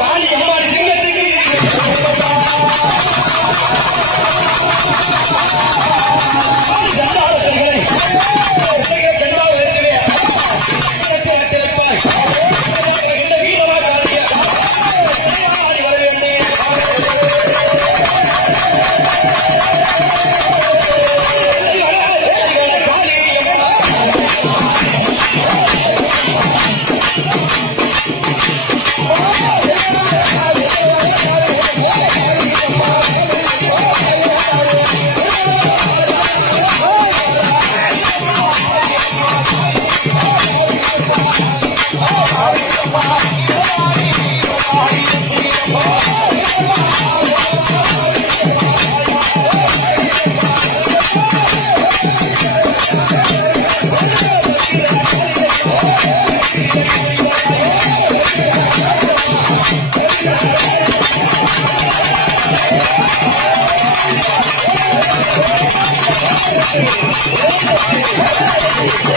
ஜாலியா Oh,